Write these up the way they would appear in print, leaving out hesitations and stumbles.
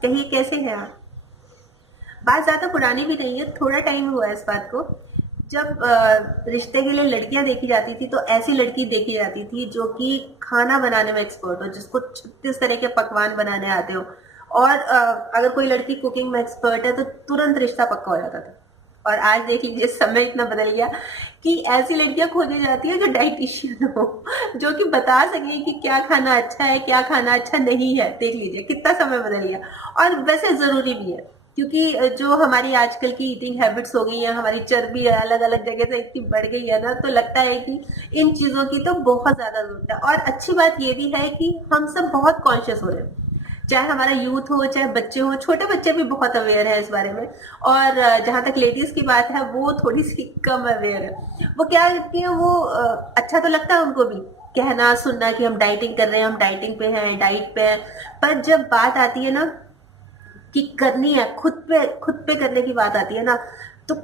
कहिए कैसे हैं आप? बात ज़्यादा पुरानी भी नहीं है, थोड़ा टाइम हुआ है इस बात को। जब रिश्ते के लिए लड़कियां देखी जाती थी तो ऐसी लड़की देखी जाती थी जो कि खाना बनाने में एक्सपर्ट हो, जिसको 36 तरह के पकवान बनाने आते हो। और अगर कोई लड़की कुकिंग में एक्सपर्ट है तो तुरंत रिश्ता पक्का हो जाता था। और आज देख लीजिए, समय इतना बदल गया कि ऐसी लड़कियां खोजी जाती है जो डाइटिशियन हो, जो कि बता सके कि क्या खाना अच्छा है, क्या खाना अच्छा नहीं है। देख लीजिए कितना समय बदल गया। और वैसे जरूरी भी है, क्योंकि जो हमारी आजकल की ईटिंग हैबिट्स हो गई है, हमारी चर्बी अलग अलग जगह से इतनी बढ़ गई है ना, तो लगता है कि इन चीजों की तो बहुत ज्यादा जरूरत है। और अच्छी बात ये भी है कि हम सब बहुत कॉन्शियस हो रहे हैं, चाहे हमारा यूथ हो चाहे बच्चे हो, छोटे बच्चे भी बहुत अवेयर है इस बारे में। और जहां तक लेडीज की बात है, वो थोड़ी सी कम अवेयर है। वो क्या करती है, वो अच्छा तो लगता है उनको भी कहना सुनना कि हम डाइटिंग कर रहे हैं, हम डाइटिंग पे हैं, डाइट पे हैं। पर जब बात आती है ना कि करनी है, खुद पे करने की बात आती है ना, तो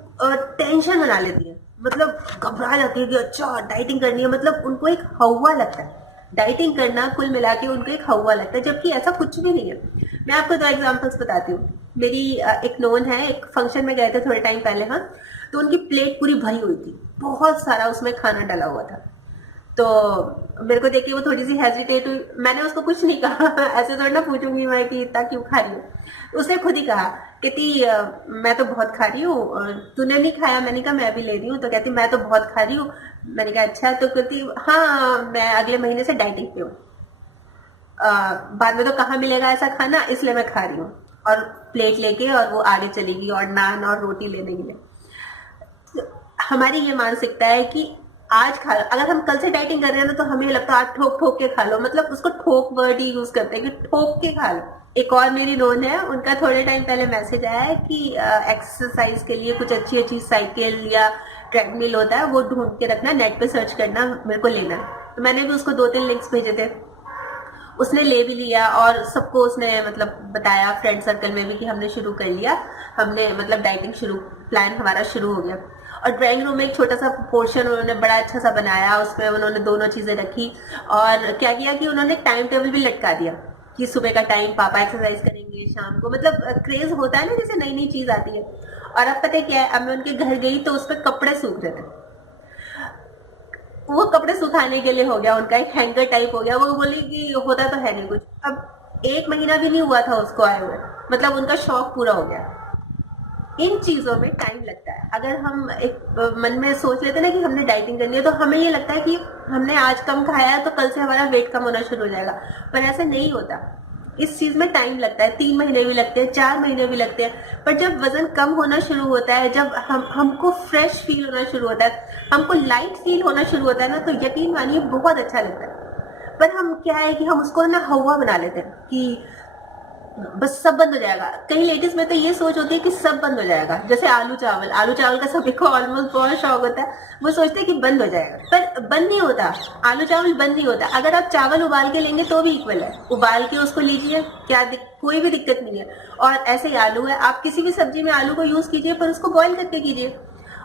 टेंशन बना लेती है। मतलब घबरा जाती है कि अच्छा डाइटिंग करनी है, मतलब उनको एक हवा लगता है। डाइटिंग करना कुल मिला के उनको एक हवा लगता है, जबकि ऐसा कुछ भी नहीं है। मैं आपको दो एग्जांपल्स बताती हूँ। मेरी एक नोन है, एक फंक्शन में गए थे थोड़े टाइम पहले, हाँ। तो उनकी प्लेट पूरी भरी हुई थी, बहुत सारा उसमें खाना डला हुआ था। तो मेरे को देख के वो थोड़ी सी हेजिटेट हुई। मैंने उसको कुछ नहीं कहा ऐसे थोड़ी ना पूछूंगी मैं कि इतना क्यों खा रही हो। उसने खुद ही कहा, कहती मैं तो बहुत खा रही हूँ, तूने नहीं खाया? मैंने कहा मैं भी ले रही हूँ। तो कहती मैं तो बहुत खा रही हूँ। मैंने कहा अच्छा। तो कहती हाँ, मैं अगले महीने से डाइटिंग पे हूँ, बाद में तो कहाँ मिलेगा ऐसा खाना, इसलिए मैं खा रही हूँ। और प्लेट लेके और वो आगे चली गई और नान और रोटी लेने के लिए। हमारी ये मानसिकता है कि आज खा लो। अगर हम कल से डाइटिंग कर रहे हैं ना, तो हमें लगता है आज ठोक ठोक के खा लो, मतलब उसको ठोक वर्ड ही यूज करते हैं कि ठोक के खा लो। एक और मेरी नोन है, उनका थोड़े टाइम पहले मैसेज आया है कि एक्सरसाइज के लिए कुछ अच्छी अच्छी साइकिल या ट्रेडमिल होता है, वो ढूंढ के रखना, नेट पे सर्च करना, मेरे को लेना है। तो मैंने भी उसको 2-3 लिंक्स भेजे थे। उसने ले भी लिया और सबको उसने मतलब बताया, फ्रेंड सर्कल में भी, कि हमने शुरू कर लिया, हमने मतलब डाइटिंग शुरू, प्लान हमारा शुरू हो गया। और ड्राइंग रूम में एक छोटा सा पोर्शन उन्होंने बड़ा अच्छा सा बनाया, उसमें उन्होंने दोनों चीजें रखी। और क्या किया कि उन्होंने टाइम टेबल भी लटका दिया कि सुबह का टाइम पापा एक्सरसाइज करेंगे, शाम को, मतलब क्रेज होता है ना जैसे नई नई चीज आती है। और अब पता है क्या है, अब मैं उनके घर गई तो उस पर कपड़े सूख रहे थे। वो कपड़े सुखाने के लिए हो गया, उनका एक हैंगर टाइप हो गया। वो बोली कि होता तो है नहीं कुछ। अब 1 महीना भी नहीं हुआ था उसको आए हुए, मतलब उनका शौक पूरा हो गया। इन चीजों में टाइम लगता है। अगर हम एक मन में सोच लेते ना कि हमने डाइटिंग करनी है, तो हमें ये लगता है कि हमने आज कम खाया है तो कल से हमारा वेट कम होना शुरू हो जाएगा। पर ऐसे नहीं होता। इस चीज में टाइम लगता है, 3 महीने भी लगते हैं, 4 महीने भी लगते हैं। पर जब वजन कम होना शुरू होता है, जब हमको फ्रेश फील होना शुरू होता है, हमको लाइट फील होना शुरू होता है ना, तो यकीन मानिए बहुत अच्छा लगता है। पर हम क्या है कि हम उसको ना हवा बना लेते हैं कि बस सब बंद हो जाएगा। कई लेडीज में तो ये सोच होती है कि सब बंद हो जाएगा, जैसे आलू चावल, आलू चावल का सभी को ऑलमोस्ट बहुत शौक होता है। वो सोचते हैं कि बंद हो जाएगा, पर बंद नहीं होता। आलू चावल बंद नहीं होता। अगर आप चावल उबाल के लेंगे तो भी इक्वल है, उबाल के उसको लीजिए, कोई भी दिक्कत नहीं है। और ऐसे ही आलू है, आप किसी भी सब्जी में आलू को यूज कीजिए, पर उसको बॉईल करके कीजिए।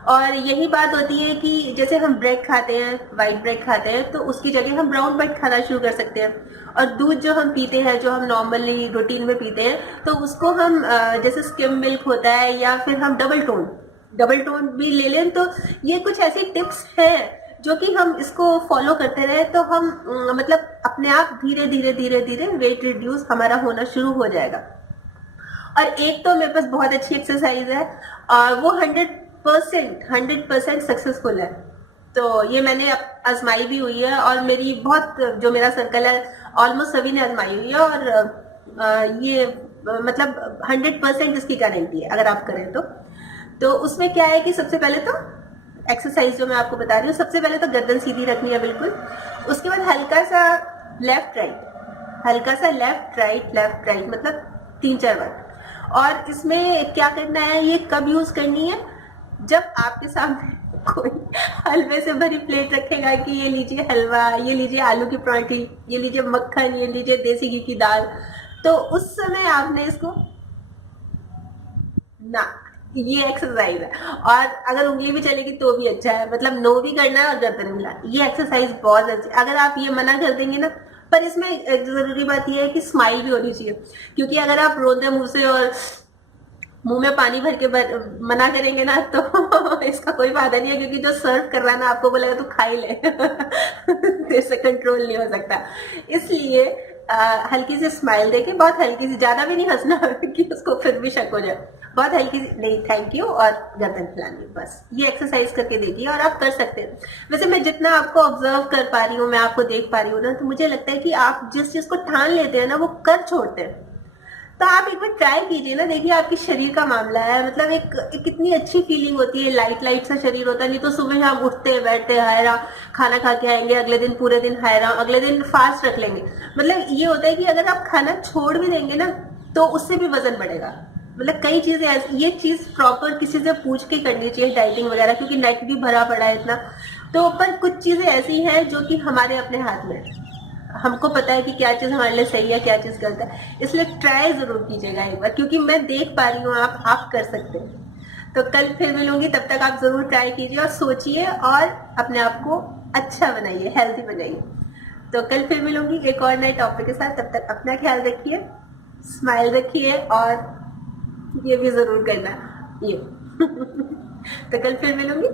और यही बात होती है कि जैसे हम ब्रेड खाते हैं, व्हाइट ब्रेड खाते हैं, तो उसकी जगह हम ब्राउन ब्रेड खाना शुरू कर सकते हैं। और दूध जो हम पीते हैं, जो हम नॉर्मली रूटीन में पीते हैं, तो उसको हम जैसे स्किम मिल्क होता है, या फिर हम डबल टोन भी ले लें। तो ये कुछ ऐसी टिप्स हैं जो कि हम इसको फॉलो करते रहे तो हम मतलब अपने आप धीरे धीरे धीरे धीरे वेट रिड्यूस हमारा होना शुरू हो जाएगा। और एक तो मेरे पास बहुत अच्छी एक्सरसाइज है, और वो 100% सक्सेसफुल है। तो ये मैंने आजमाई भी हुई है, और मेरी बहुत, जो मेरा सर्कल है, ऑलमोस्ट सभी ने आजमाई हुई है। और ये मतलब 100% इसकी गारंटी है अगर आप करें तो उसमें क्या है कि सबसे पहले तो एक्सरसाइज जो मैं आपको बता रही हूँ, सबसे पहले तो गर्दन सीधी रखनी है बिल्कुल। उसके बाद हल्का सा लेफ्ट राइट, हल्का सा लेफ्ट राइट, मतलब 3-4 बार। और इसमें क्या करना है, ये कब यूज करनी है, जब आपके सामने कोई हलवे से भरी प्लेट रखेगा कि ये लीजिए हलवा, ये लीजिए आलू की पराठी, ये लीजिए मक्खन, ये लीजिए देसी घी की दाल, तो उस समय आपने इसको ना, ये एक्सरसाइज है। और अगर उंगली भी चलेगी तो भी अच्छा है, मतलब नो भी करना है और गर्दन भी हिलाना। ये एक्सरसाइज बहुत अच्छी। अगर आप ये मना कर देंगे ना, पर इसमें एक जरूरी बात यह है कि स्माइल भी होनी चाहिए, क्योंकि अगर आप रोते मुंह से और मुंह में पानी भर के मना करेंगे ना तो इसका कोई फायदा नहीं है, क्योंकि जो सर्व कर रहा है ना आपको बोलेगा तू खा ही ले तेरे से कंट्रोल नहीं हो सकता। इसलिए हल्की सी स्माइल देके, बहुत हल्की सी, ज्यादा भी नहीं हंसना कि उसको फिर भी शक हो जाए, बहुत हल्की सी, नहीं थैंक यू और गर्दन हिलानी, बस ये एक्सरसाइज करके देखिए और आप कर सकते हैं। वैसे मैं जितना आपको ऑब्जर्व कर पा रही हूँ, मैं आपको देख पा रही हूँ ना, तो मुझे लगता है कि आप जिस चीज को ठान लेते हैं ना वो कर छोड़ते हैं। तो आप एक बार ट्राई कीजिए ना, देखिए आपके शरीर का मामला है, मतलब एक कितनी अच्छी फीलिंग होती है, लाइट लाइट सा शरीर होता है। नहीं तो सुबह हम उठते बैठते हायरा, खाना खा के आएंगे, अगले दिन पूरे दिन हायरा, अगले दिन फास्ट रख लेंगे। मतलब ये होता है कि अगर आप खाना छोड़ भी देंगे ना तो उससे भी वजन बढ़ेगा। मतलब कई चीजें ऐसी, ये चीज प्रॉपर किसी से पूछ के करनी चाहिए डाइटिंग वगैरह, क्योंकि नेट भी भरा पड़ा है इतना। तो पर कुछ चीजें ऐसी हैं जो कि हमारे अपने हाथ में है, हमको पता है कि क्या चीज हमारे लिए सही है क्या चीज गलत है। इसलिए ट्राई जरूर कीजिएगा एक बार, क्योंकि मैं देख पा रही हूँ आप कर सकते हैं। तो कल फिर मिलूंगी, तब तक आप जरूर ट्राई कीजिए और सोचिए और अपने आप को अच्छा बनाइए, हेल्थी बनाइए। तो कल फिर मिलूंगी एक और नए टॉपिक के साथ, तब तक अपना ख्याल रखिए, स्माइल रखिए और ये भी जरूर करना ये तो कल फिर मिलूंगी।